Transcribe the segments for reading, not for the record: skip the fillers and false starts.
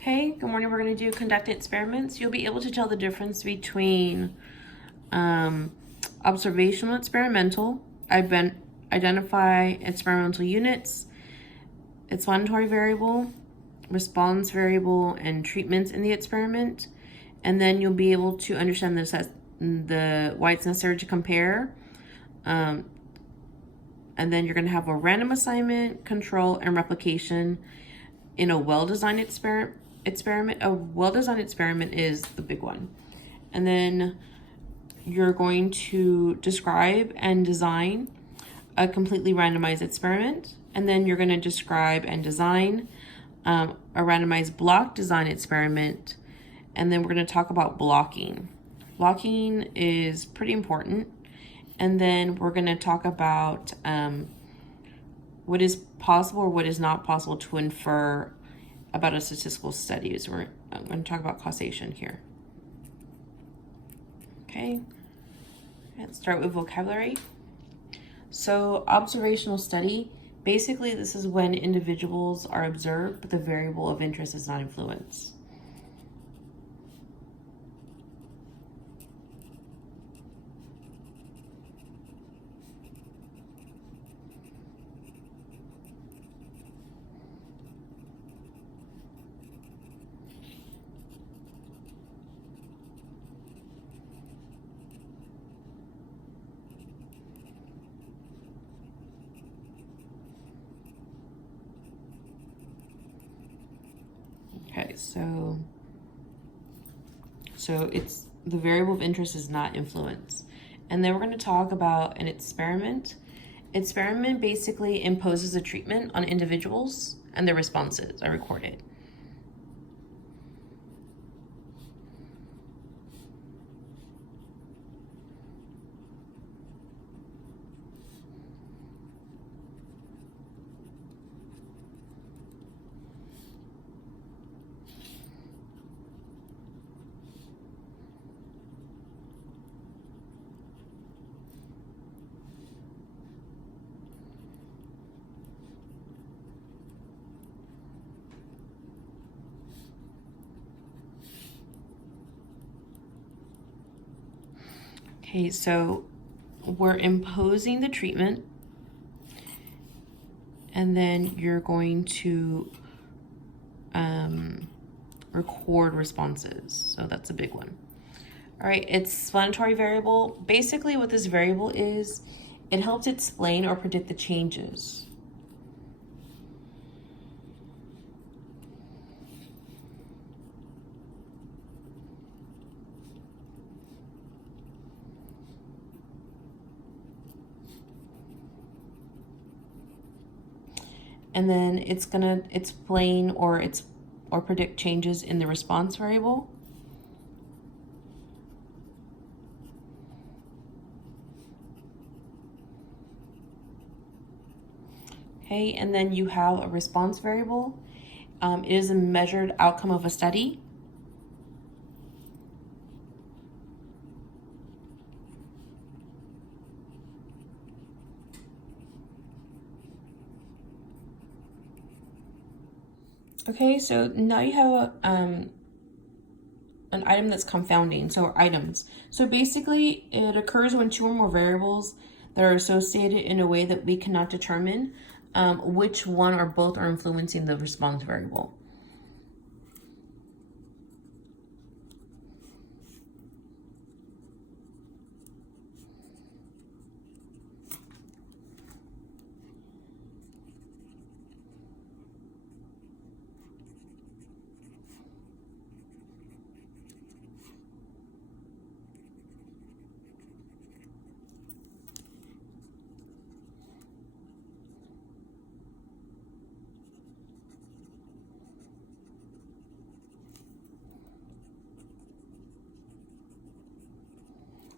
Okay, good morning. We're going to do conducted experiments. You'll be able to tell the difference between observational experimental, identify experimental units, explanatory variable, response variable, and treatments in the experiment. And then you'll be able to understand why it's necessary to compare. And then you're going to have a random assignment, control, and replication in a well-designed experiment. A well-designed experiment is the big one. And then you're going to describe and design a completely randomized experiment. And then you're going to describe and design a randomized block design experiment. And then we're going to talk about blocking. Blocking is pretty important. And then we're going to talk about what is possible or what is not possible to infer about a statistical study. So I'm going to talk about causation here. Okay, let's start with vocabulary. So observational study, basically this is when individuals are observed, but the variable of interest is not influenced. Okay, so it's the variable of interest is not influence. And then we're going to talk about an experiment. Experiment basically imposes a treatment on individuals and their responses are recorded. Okay, so we're imposing the treatment, and then you're going to record responses. So that's a big one. All right, explanatory variable. Basically what this variable is, it helps explain or predict the changes. And then it's gonna explain or predict changes in the response variable. Okay, and then you have a response variable. It is a measured outcome of a study. Okay, so now you have an item that's confounding, so items. So basically it occurs when two or more variables that are associated in a way that we cannot determine which one or both are influencing the response variable.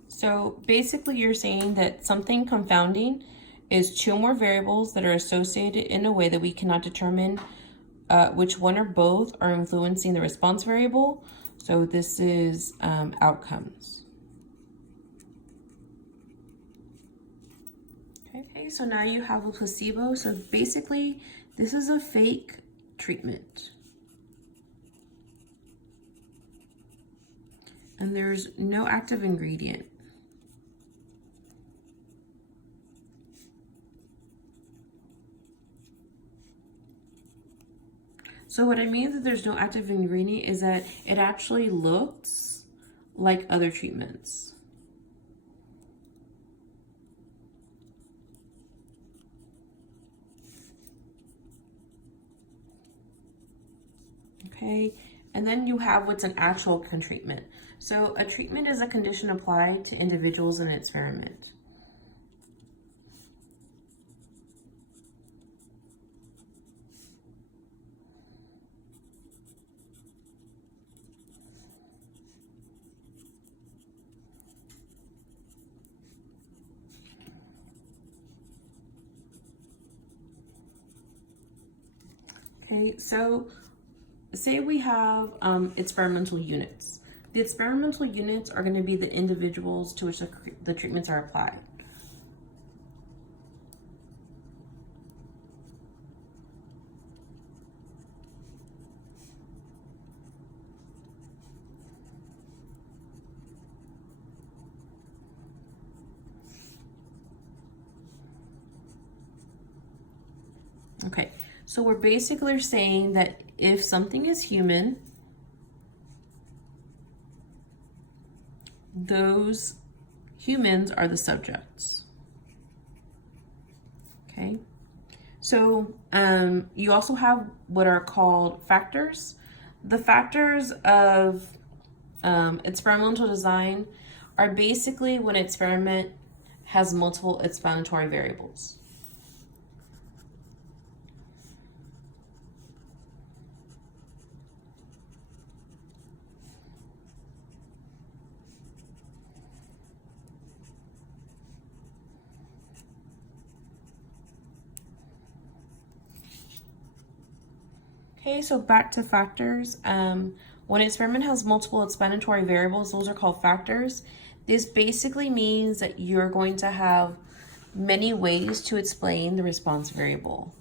So basically you're saying that something confounding is two or more variables that are associated in a way that we cannot determine which one or both are influencing the response variable. So this is outcomes. Okay, so now you have a placebo. So basically this is a fake treatment. and there's no active ingredient. So what I mean that there's no active ingredient is that it actually looks like other treatments. Okay, and then you have what's an actual treatment. So a treatment is a condition applied to individuals in an experiment. Okay, so say we have experimental units. The experimental units are going to be the individuals to which the treatments are applied. Okay, so we're basically saying that if something is human, those humans are the subjects. Okay, so you also have what are called factors. The factors of experimental design are basically when an experiment has multiple explanatory variables. Okay, so back to factors. When an experiment has multiple explanatory variables, those are called factors. This basically means that you're going to have many ways to explain the response variable.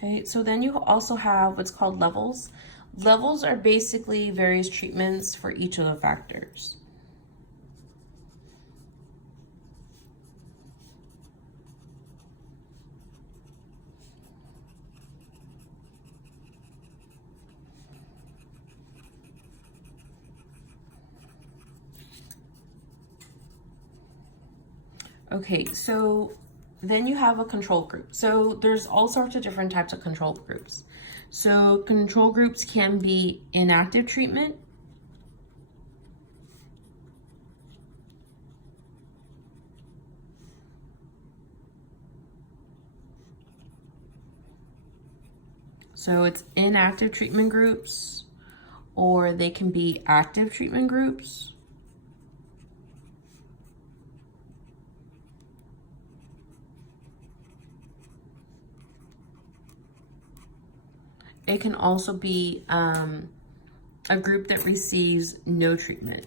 Okay, so then you also have what's called levels. Levels are basically various treatments for each of the factors. Okay, so then you have a control group. So there's all sorts of different types of control groups. So control groups can be inactive treatment, so it's inactive treatment groups, or they can be active treatment groups. It can also be a group that receives no treatment.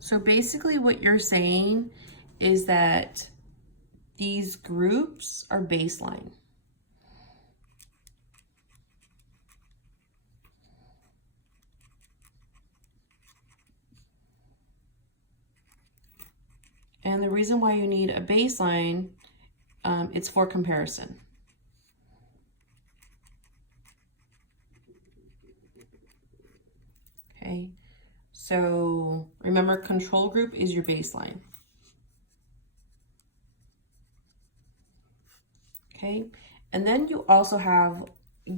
So basically what you're saying is that these groups are baseline. And the reason why you need a baseline, it's for comparison. Okay, so remember, control group is your baseline. Okay, and then you also have,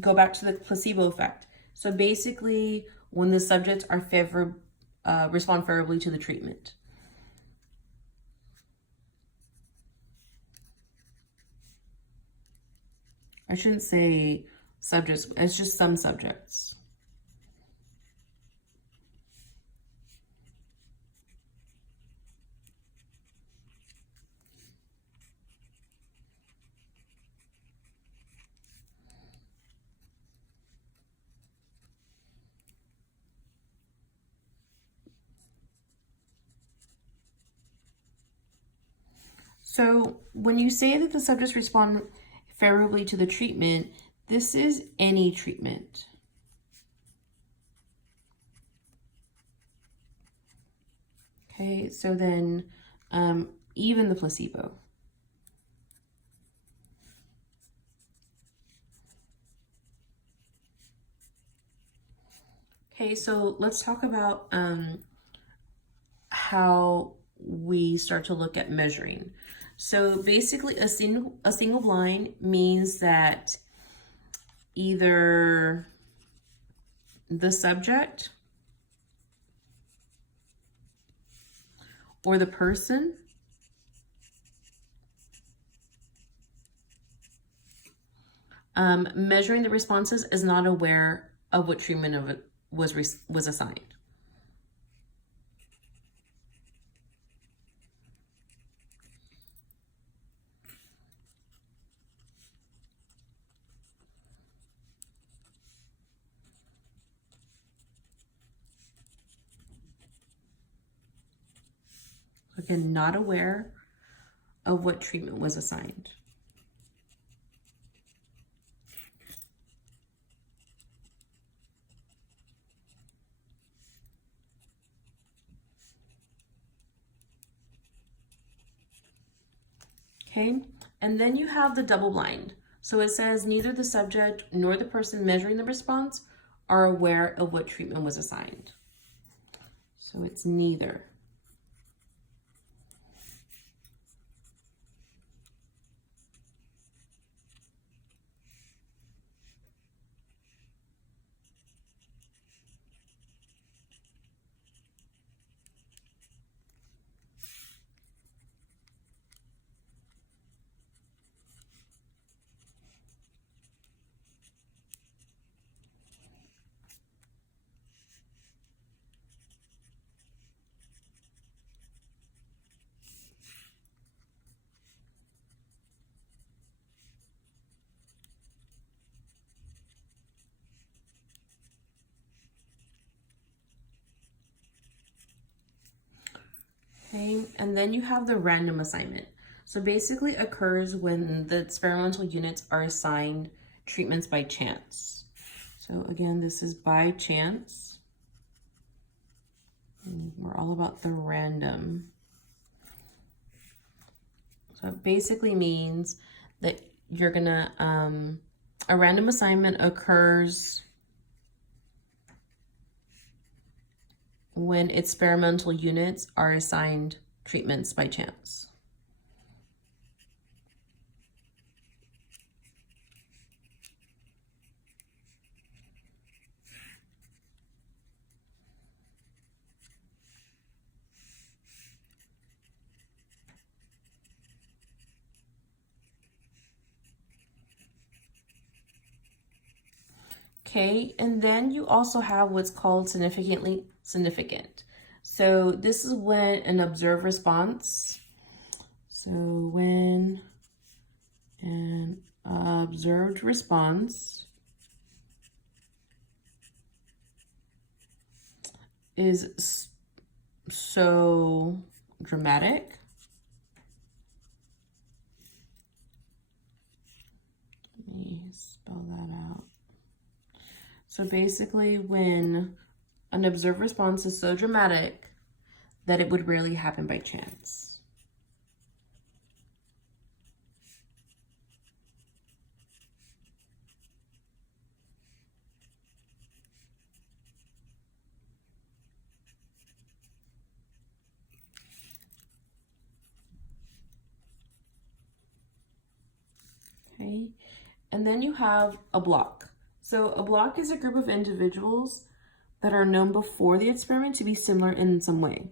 go back to the placebo effect. So basically, when the subjects are respond favorably to the treatment. I shouldn't say subjects, it's just some subjects. So when you say that the subjects respond favorably to the treatment, this is any treatment. Okay, so then even the placebo. Okay, so let's talk about how we start to look at measuring. So basically a single blind means that either the subject or the person measuring the responses is not aware of what treatment of it was assigned. Again, not aware of what treatment was assigned. Okay, and then you have the double blind. So it says neither the subject nor the person measuring the response are aware of what treatment was assigned. So it's neither. Okay, and then you have the random assignment. So basically occurs when the experimental units are assigned treatments by chance. So again, this is by chance. And we're all about the random. So it basically means that you're gonna, a random assignment occurs when experimental units are assigned treatments by chance. Okay, and then you also have what's called significantly significant. So this is when an observed response, so when an observed response is so dramatic, let me spell that out. So basically when an observed response is so dramatic that it would rarely happen by chance. Okay, and then you have a block. So a block is a group of individuals that are known before the experiment to be similar in some way.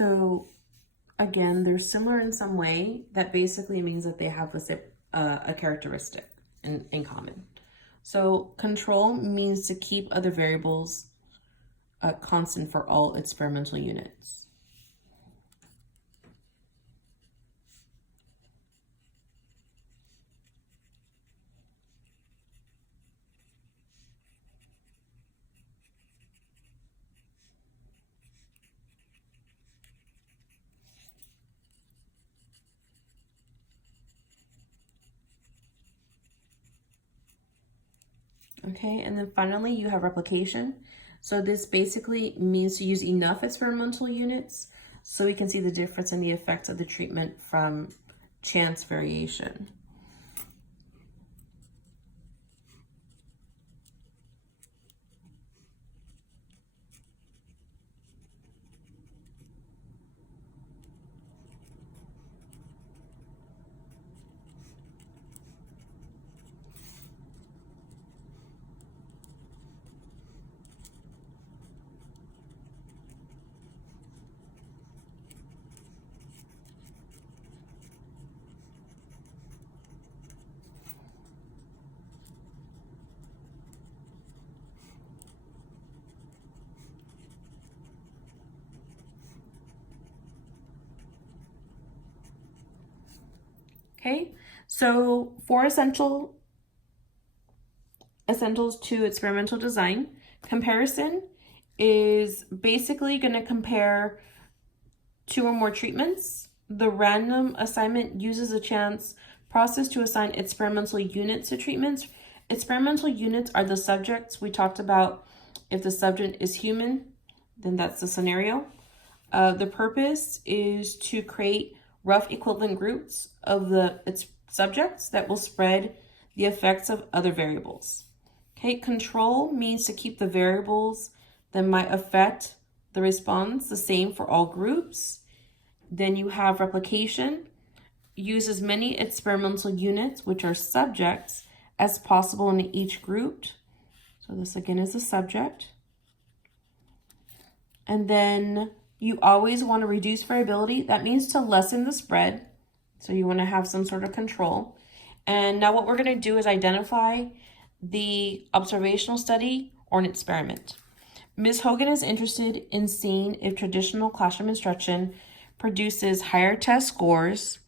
So again, they're similar in some way. That basically means that they have a characteristic in common. So control means to keep other variables constant for all experimental units. Okay, and then finally you have replication. So this basically means to use enough experimental units so we can see the difference in the effects of the treatment from chance variation. Okay, so for essentials to experimental design, comparison is basically going to compare two or more treatments. The random assignment uses a chance process to assign experimental units to treatments. Experimental units are the subjects. We talked about if the subject is human, then that's the scenario. The purpose is to create rough equivalent groups of the subjects that will spread the effects of other variables. Okay, control means to keep the variables that might affect the response the same for all groups. Then you have replication, use as many experimental units, which are subjects, as possible in each group. So this again is the subject. And then you always want to reduce variability. That means to lessen the spread. So you want to have some sort of control. And now what we're going to do is identify the observational study or an experiment. Ms. Hogan is interested in seeing if traditional classroom instruction produces higher test scores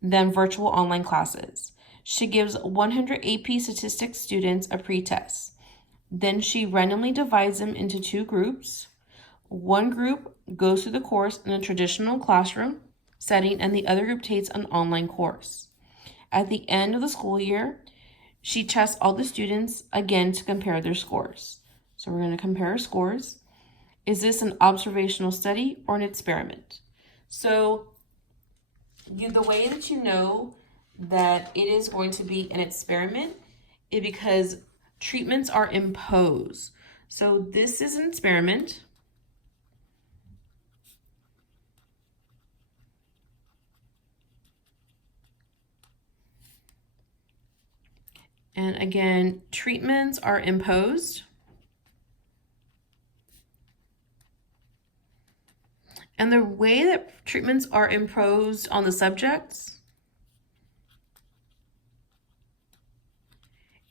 than virtual online classes. She gives 100 AP Statistics students a pre-test. Then she randomly divides them into two groups. One group goes through the course in a traditional classroom setting, and the other group takes an online course. At the end of the school year, she tests all the students again to compare their scores. So we're going to compare our scores. Is this an observational study or an experiment? So the way that you know that it is going to be an experiment is because treatments are imposed. So this is an experiment. And again, treatments are imposed. And the way that treatments are imposed on the subjects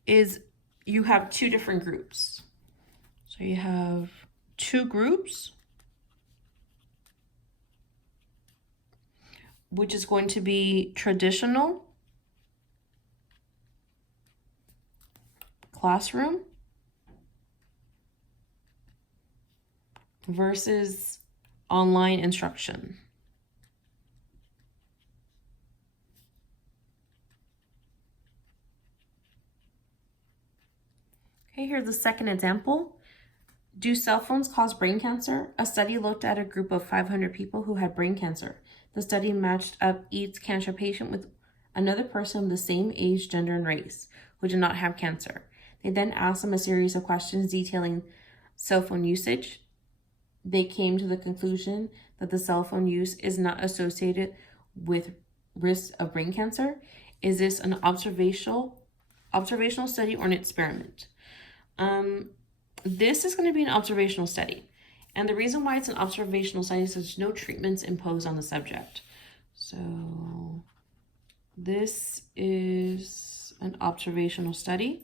is you have two different groups. So you have two groups, which is going to be traditional classroom versus online instruction. Okay, here's the second example. Do cell phones cause brain cancer? A study looked at a group of 500 people who had brain cancer. The study matched up each cancer patient with another person of the same age, gender, and race who did not have cancer. They then asked them a series of questions detailing cell phone usage. They came to the conclusion that the cell phone use is not associated with risk of brain cancer. Is this an observational study or an experiment? This is going to be an observational study. And the reason why it's an observational study is there's no treatments imposed on the subject. So this is an observational study.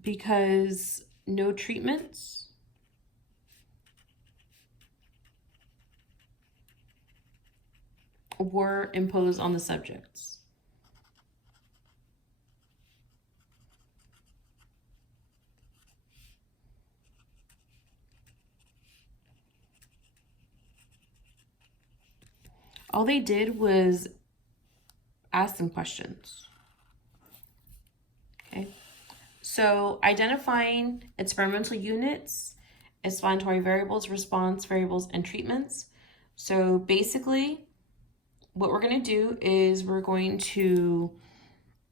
Because no treatments were imposed on the subjects. All they did was ask them questions. Okay, so identifying experimental units, explanatory variables, response variables, and treatments. So basically, what we're going to do is we're going to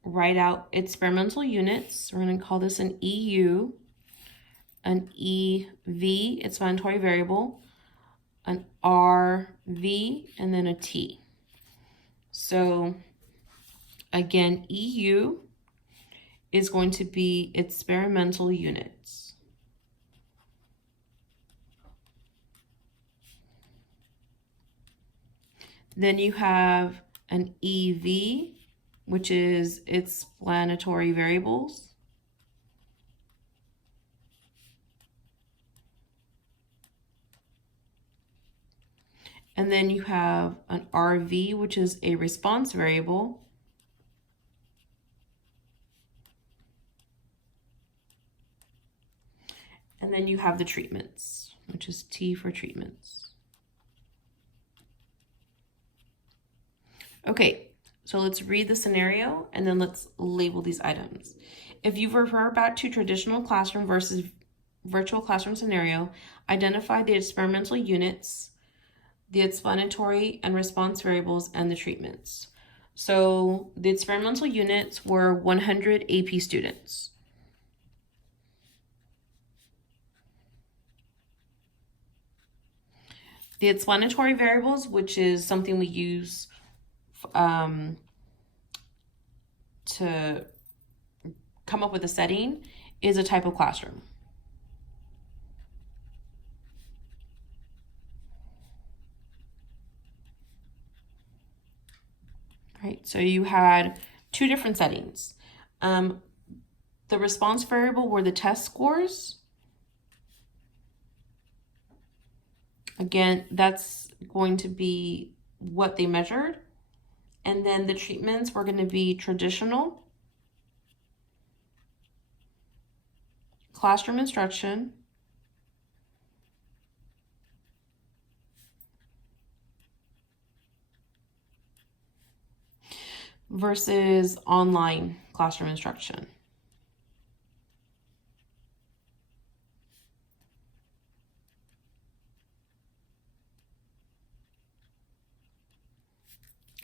write out experimental units. We're going to call this an EU, an EV, explanatory variable, an RV, and then a T. So again, EU is going to be experimental units. Then you have an EV, which is explanatory variables. And then you have an RV, which is a response variable. And then you have the treatments, which is T for treatments. Okay, so let's read the scenario and then let's label these items. If you refer back to traditional classroom versus virtual classroom scenario, identify the experimental units, the explanatory and response variables, and the treatments. So the experimental units were 100 AP students. The explanatory variables, which is something we use to come up with a setting, is a type of classroom. Right, so you had two different settings. The response variable were the test scores. Again, that's going to be what they measured. And then the treatments were going to be traditional, classroom instruction, versus online classroom instruction.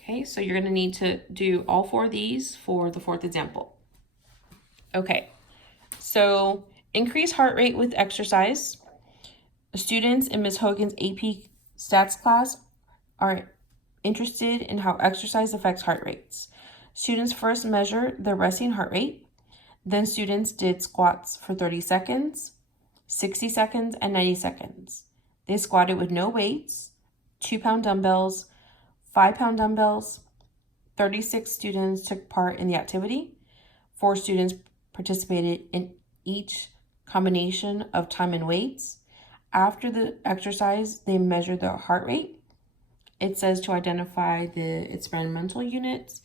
Okay, so you're going to need to do all four of these for the fourth example. Okay, so increase heart rate with exercise. Students in Ms. Hogan's AP stats class are interested in how exercise affects heart rates. Students first measured their resting heart rate. Then students did squats for 30 seconds, 60 seconds, and 90 seconds. They squatted with no weights, 2-pound dumbbells, 5-pound dumbbells. 36 students took part in the activity. 4 students participated in each combination of time and weights. After the exercise, they measured their heart rate. It says to identify the experimental units,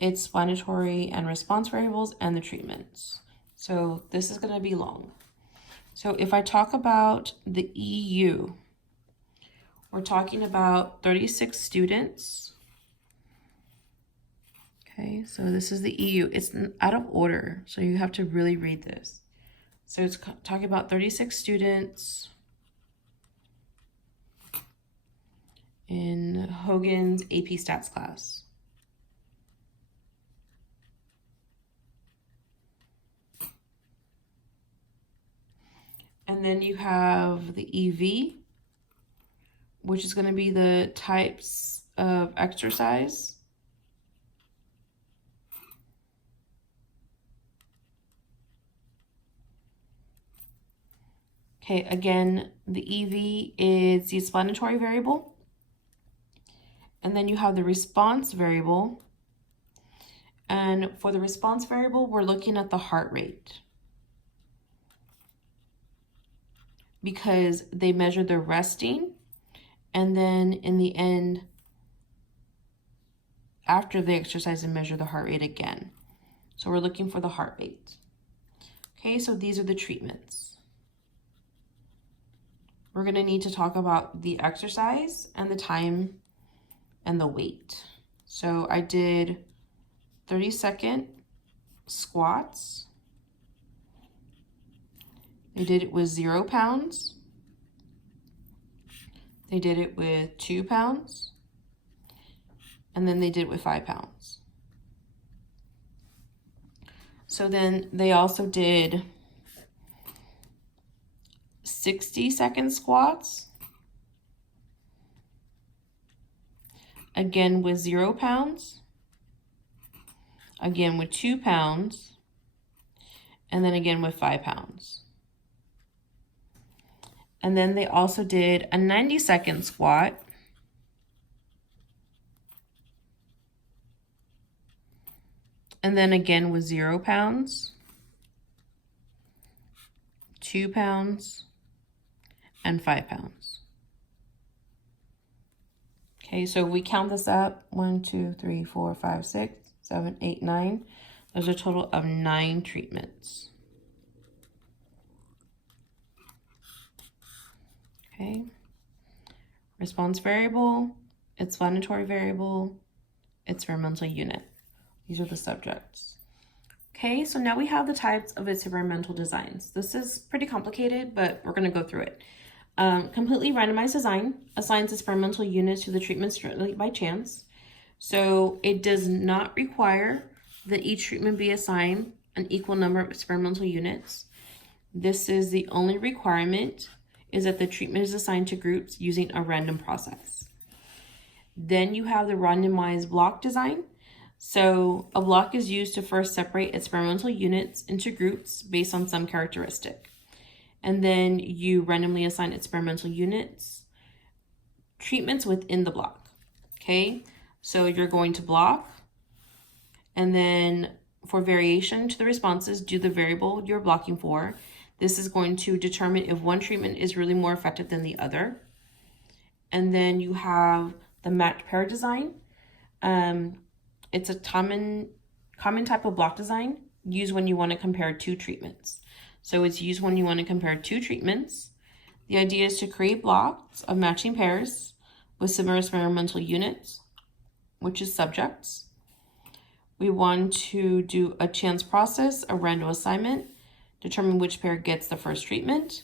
explanatory and response variables, and the treatments. So this is going to be long. So if I talk about the EU, we're talking about 36 students. Okay, so this is the EU. It's out of order, so you have to really read this. So it's talking about 36 students in Hogan's AP Stats class. And then you have the EV, which is going to be the types of exercise. Okay, again, the EV is the explanatory variable. And then you have the response variable. And for the response variable, we're looking at the heart rate, because they measure the resting, and then in the end, after the exercise, they measure the heart rate again. So we're looking for the heart rate. Okay, so these are the treatments. We're gonna need to talk about the exercise and the time and the weight. So I did 30-second squats. They did it with 0 pounds. They did it with 2 pounds. And then they did it with 5 pounds. So then they also did 60-second squats. Again with 0 pounds. Again with 2 pounds. And then again with 5 pounds. And then they also did a 90-second squat. And then again with 0 pounds, 2 pounds, and 5 pounds. Okay, so we count this up, 1, 2, 3, 4, 5, 6, 7, 8, 9. There's a total of 9 treatments. Okay, response variable, explanatory variable, experimental unit. These are the subjects. Okay, so now we have the types of experimental designs. This is pretty complicated, but we're gonna go through it. Completely randomized design assigns experimental units to the treatment strictly by chance. So it does not require that each treatment be assigned an equal number of experimental units. This is the only requirement, is that the treatment is assigned to groups using a random process. Then you have the randomized block design. So a block is used to first separate experimental units into groups based on some characteristic. And then you randomly assign experimental units, treatments within the block. Okay, so you're going to block, and then for variation to the responses, do the variable you're blocking for. This is going to determine if one treatment is really more effective than the other. And then you have the matched pair design. It's a common type of block design used when you want to compare 2 treatments. So it's used when you want to compare 2 treatments. The idea is to create blocks of matching pairs with similar experimental units, which is subjects. We want to do a chance process, a random assignment, determine which pair gets the first treatment,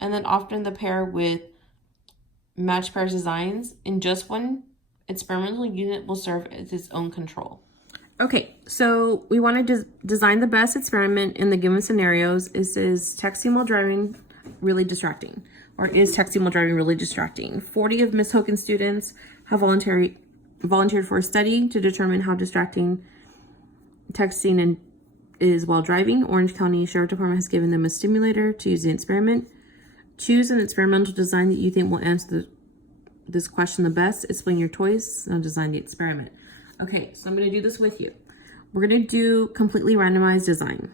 and then often the pair with matched pairs designs in just one experimental unit will serve as its own control. Okay, so we want to design the best experiment in the given scenarios. Is texting while driving really distracting? Or is texting while driving really distracting? 40 of Ms. Hogan's students have volunteered for a study to determine how distracting texting is while driving. Orange County Sheriff Department has given them a stimulator to use the experiment. Choose an experimental design that you think will answer this question the best. Explain your choice and design the experiment. Okay, so I'm going to do this with you. We're going to do completely randomized design.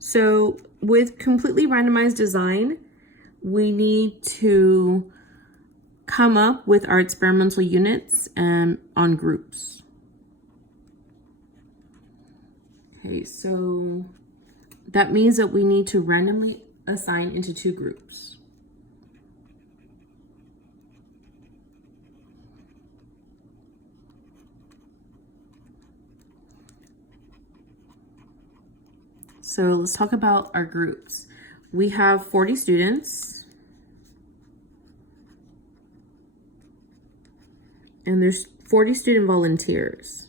So with completely randomized design, we need to come up with our experimental units on groups. Okay, so that means that we need to randomly assign into 2 groups. So let's talk about our groups. We have 40 students, and there's 40 student volunteers.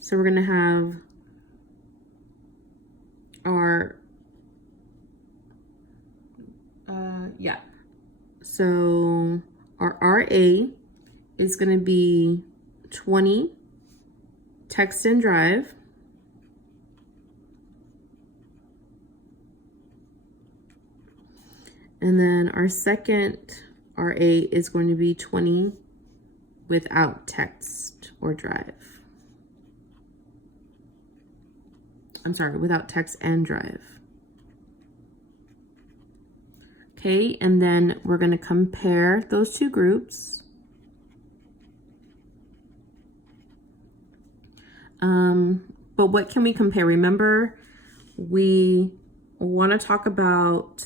So we're gonna have our, so Our RA is going to be 20 text and drive. And then our second RA is going to be 20 without text or drive. I'm sorry, without text and drive. Okay, and then we're going to compare those two groups. But what can we compare? Remember, we want to talk about,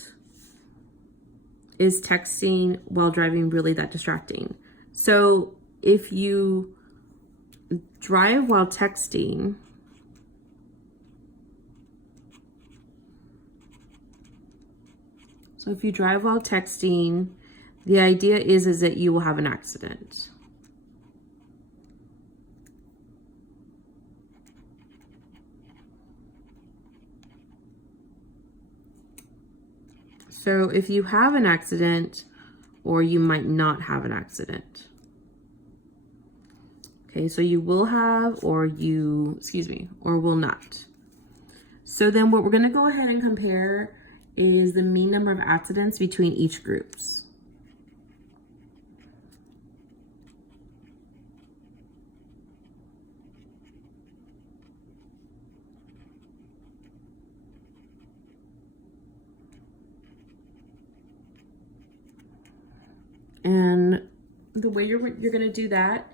is texting while driving really that distracting? So if you drive while texting, the idea is that you will have an accident. So if you have an accident, or you might not have an accident. Okay, so you will have, or will not. So then what we're gonna go ahead and compare is the mean number of accidents between each groups. And the way you're going to do that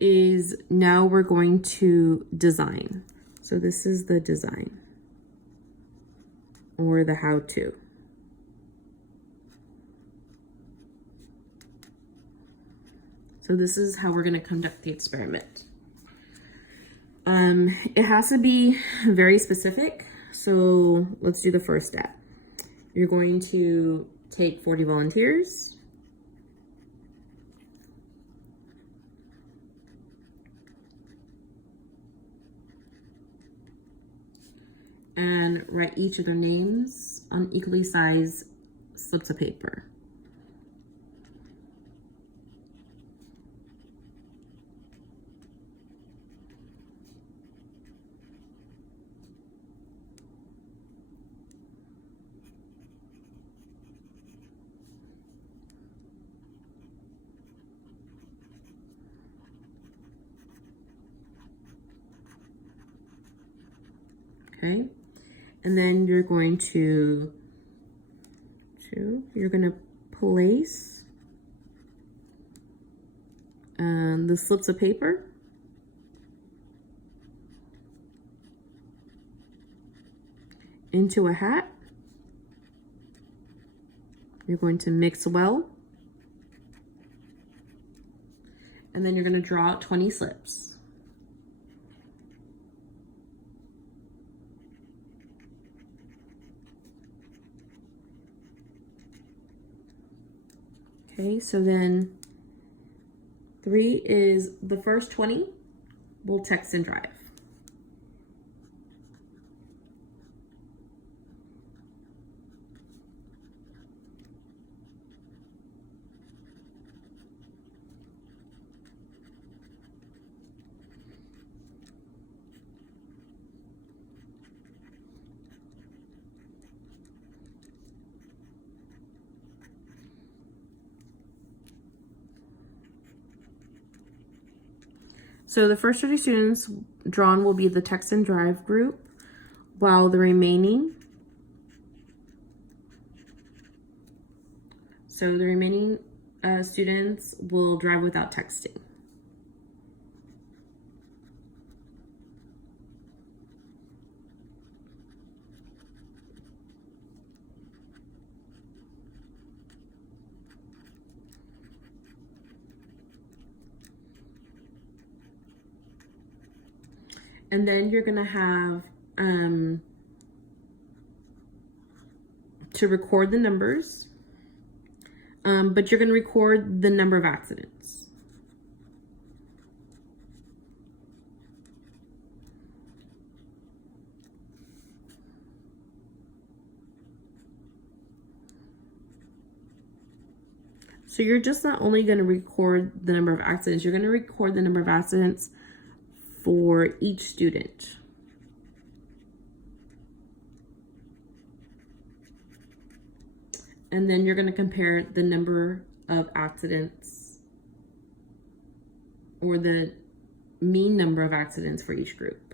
is, now we're going to design. So this is the design, or the how-to. So this is how we're going to conduct the experiment. It has to be very specific. So let's do the first step. You're going to take 40 volunteers. And write each of their names on equally sized slips of paper. Okay, and then you're going to place the slips of paper into a hat. You're going to mix well, and then you're going to draw out 20 slips. Okay, so then 3 is the first 20 will text and drive. So the first 30 students drawn will be the text and drive group, while the remaining students will drive without texting. And then you're gonna have to record the numbers, but you're gonna record the number of accidents. So you're just not only going to record the number of accidents, you're going to record the number of accidents for each student. And then you're going to compare the number of accidents, or the mean number of accidents for each group.